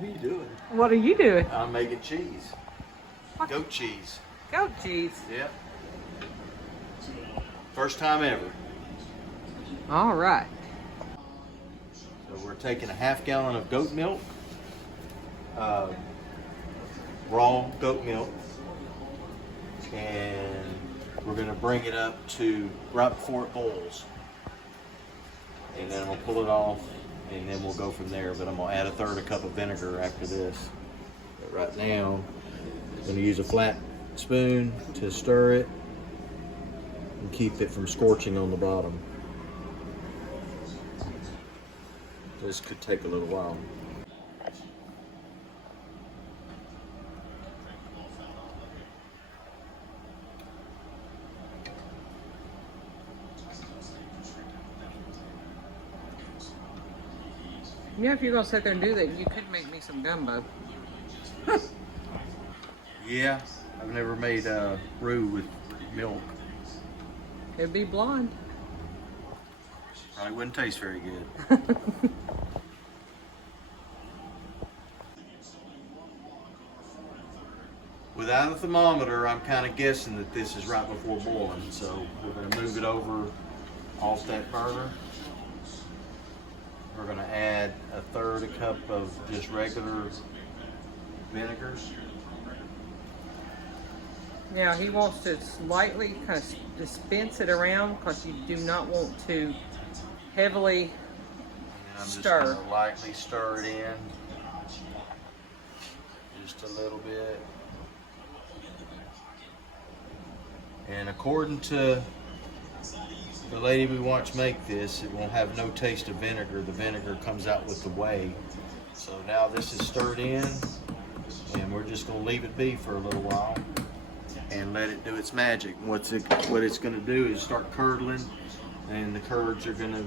What are you doing? What are you doing? I'm making cheese. What? Goat cheese. Goat cheese. Yep. First time ever. All right. So we're taking a half gallon of goat milk, raw goat milk, and we're going to bring it up to right before it boils. And then we'll pull it off, and then we'll go from there. But I'm going to add a third a cup of vinegar after this. But right now, I'm going to use a flat spoon to stir it and keep it from scorching on the bottom. This could take a little while. Yeah, if you're gonna sit there and do that, you could make me some gumbo. Yeah, I've never made roux with milk. It'd be blonde. Probably wouldn't taste very good. Without a thermometer, I'm kind of guessing that this is right before boiling. So we're going to move it over off that burner. We're going to add a third a cup of just regular vinegar. Now he wants to slightly kind of dispense it around because you do not want to heavily And I'm just stir. going to lightly stir it in. Just a little bit. And according to the lady we watched make this, it won't have no taste of vinegar. The vinegar comes out with the whey. So now this is stirred in, and we're just going to leave it be for a little while and let it do its magic. What it's going to do is start curdling, and the curds are going to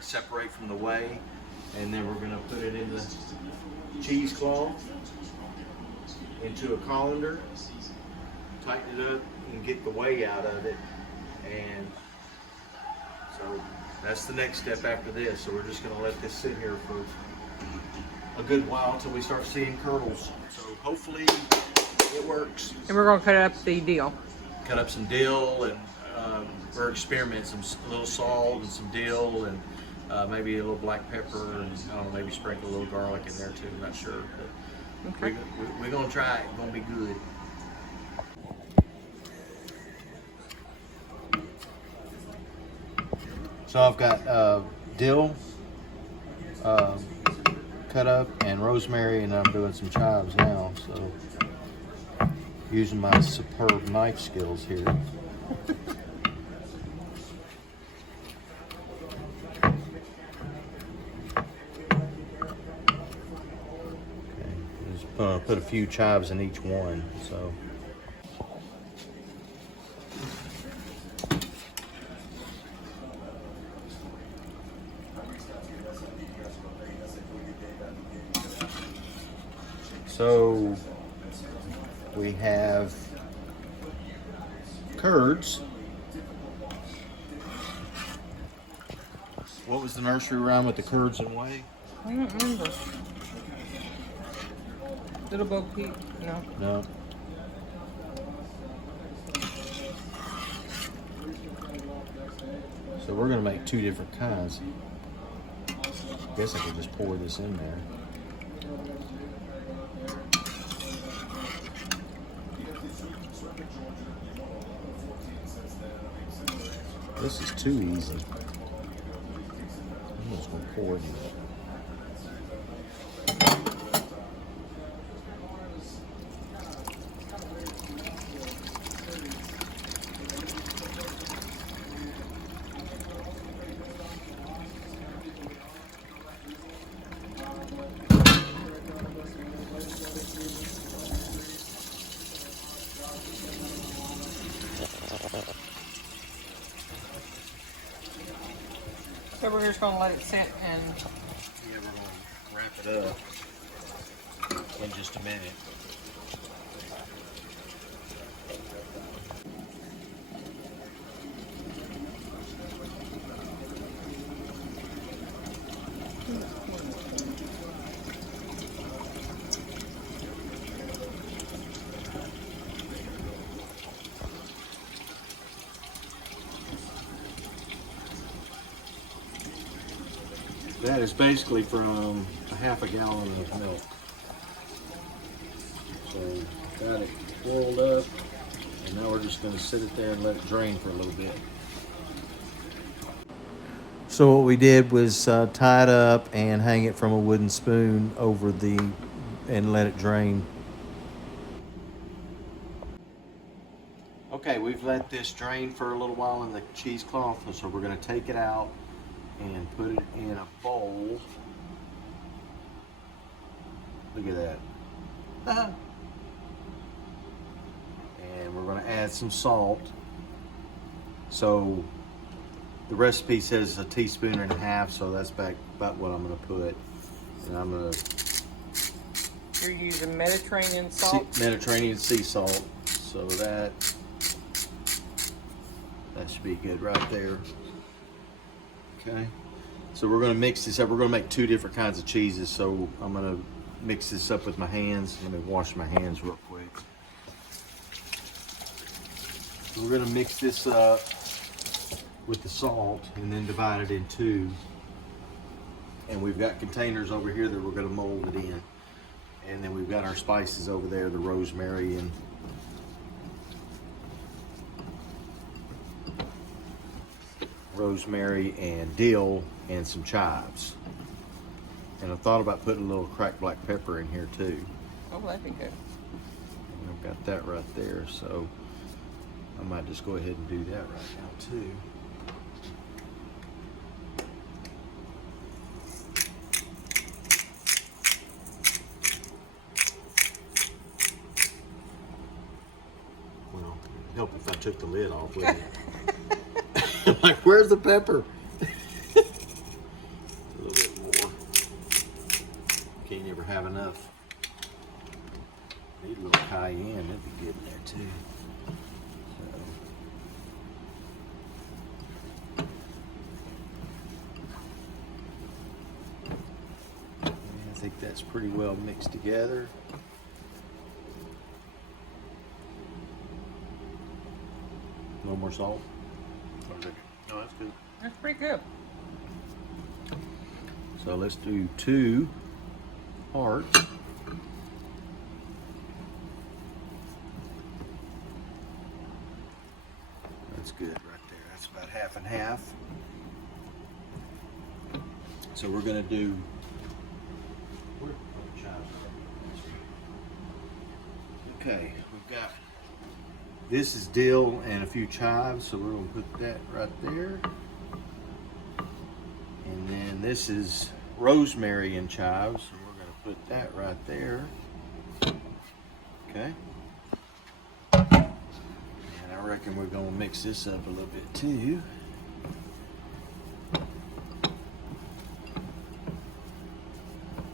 separate from the whey, and then we're going to put it in the cheesecloth, into a colander, tighten it up, and get the whey out of it. And so that's the next step after this. So we're just going to let this sit here for a good while until we start seeing curdles. So hopefully it works. And we're gonna cut up the dill. Cut up some dill, and we're experimenting a little salt and some dill, and maybe a little black pepper, and I don't know, maybe sprinkle a little garlic in there too. I'm not sure, but Okay. we're gonna try it. It's gonna be good. So I've got dill cut up and rosemary, and I'm doing some chives now. So using my superb knife skills here. Just put a few chives in each one. So. So we have curds. What was the nursery rhyme with the curds and whey? I don't remember. Little Bo Peep? No. No. So we're gonna make two different kinds. I guess I could just pour this in there. This is too easy. I'm just gonna pour it in. So we're just gonna let it sit and Yeah, we're gonna wrap it up in just a minute. That is basically from a half a gallon of milk. So got it boiled up, and now we're just going to sit it there and let it drain for a little bit. So what we did was tie it up and hang it from a wooden spoon over and let it drain. Okay, we've let this drain for a little while in the cheesecloth, so we're going to take it out and put it in a bowl. Look at that. And we're going to add some salt. So the recipe says a teaspoon and a half, so that's about what I'm going to put. And I'm going to... You're using Mediterranean salt? Mediterranean sea salt. So that should be good right there. Okay. So we're going to mix this up. We're going to make 2 different kinds of cheeses. So I'm going to mix this up with my hands. Let me wash my hands real quick. So we're going to mix this up with the salt and then divide it in 2. And we've got containers over here that we're going to mold it in. And then we've got our spices over there, the rosemary and dill and some chives. And I thought about putting a little cracked black pepper in here too. Oh, that'd be good. And I've got that right there, so I might just go ahead and do that right now too. Well, it'd help if I took the lid off, wouldn't it? Like, where's the pepper? A little bit more. Can't ever have enough. Need a little cayenne, that'd be good in there too. So, I think that's pretty well mixed together. A little more salt. Oh, that's good. That's pretty good. So let's do 2 hearts. That's good right there. That's about half and half. So we're going to do... Okay, we've got... This is dill and a few chives, so we're going to put that right there. And then this is rosemary and chives, so we're going to put that right there. Okay. And I reckon we're going to mix this up a little bit too.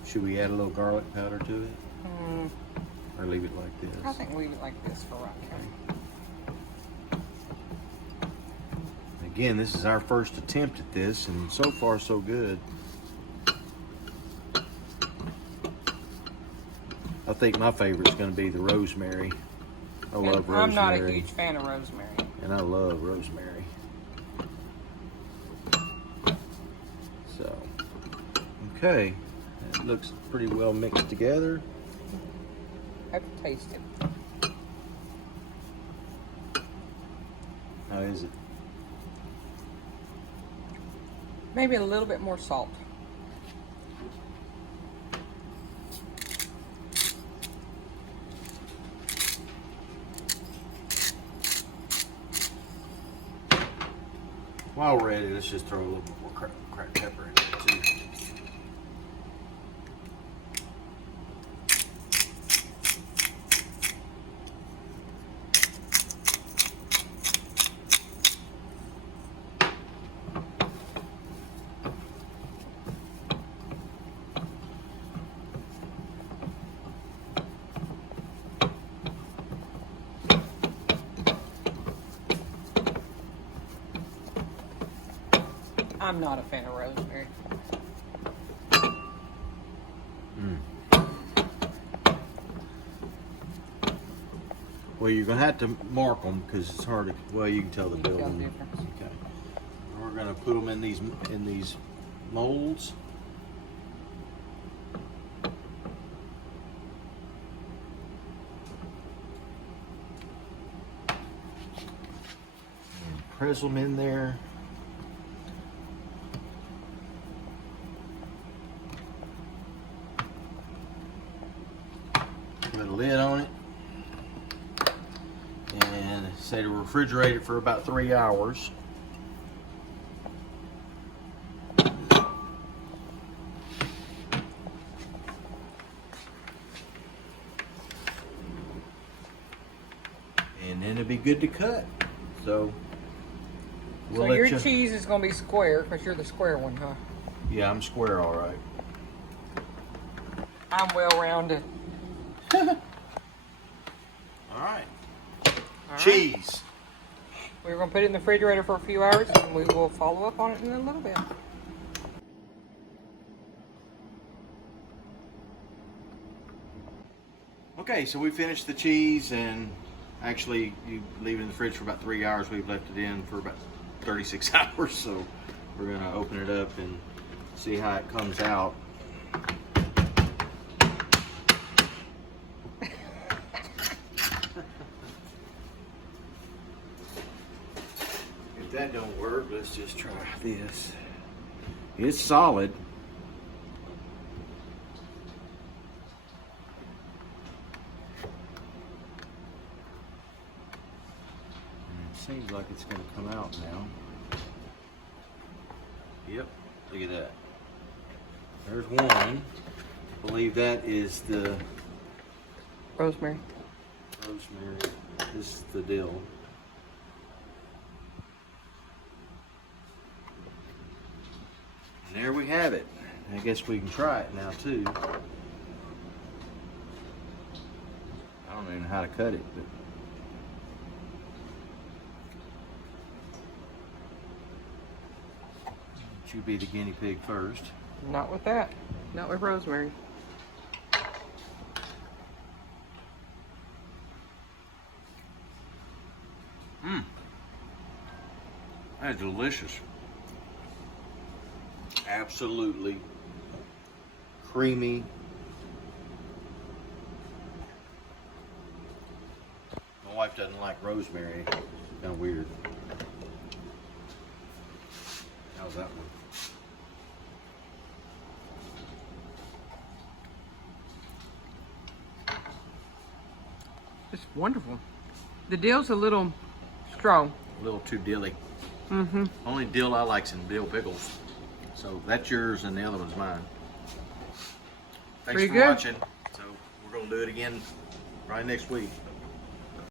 Should we add a little garlic powder to it? Or leave it like this? I think leave it like this for right now. Again, this is our first attempt at this, and so far so good. I think my favorite is going to be the rosemary. I love rosemary. I'm not a huge fan of rosemary. And I love rosemary. So, okay. It looks pretty well mixed together. I have to taste it. How is it? Maybe a little bit more salt. While we're at it, let's just throw a little bit more cracked pepper in there too. I'm not a fan of rosemary. Well, you're going to have to mark them because it's hard to, well, you can tell the building. difference. Okay. We're going to put them in these molds. Press them in there. Put a lid on it. And say to refrigerate it for about 3 hours. And then it'll be good to cut. So so your cheese is going to be square because you're the square one, huh? Yeah, I'm square, all right. I'm well-rounded. All right. Cheese. We're going to put it in the refrigerator for a few hours and we will follow up on it in a little bit. Okay, so we finished the cheese, and actually you leave it in the fridge for about 3 hours. We've left it in for about 36 hours, so we're gonna open it up and see how it comes out. If that don't work, let's just try this. It's solid. Seems like it's going to come out now. Yep, look at that. There's one. I believe that is the Rosemary. rosemary. This is the dill. And there we have it. I guess we can try it now too. I don't even know how to cut it, but you be the guinea pig first. Not with that. Not with rosemary. Mmm. That's delicious. Absolutely creamy. My wife doesn't like rosemary. Kind of weird. How's that one? It's wonderful. The dill's a little strong. A little too dilly. Mm-hmm. Only dill I like is in dill pickles. So that's yours and the other one's mine. Thanks Pretty for good. watching. So we're going to do it again right next week.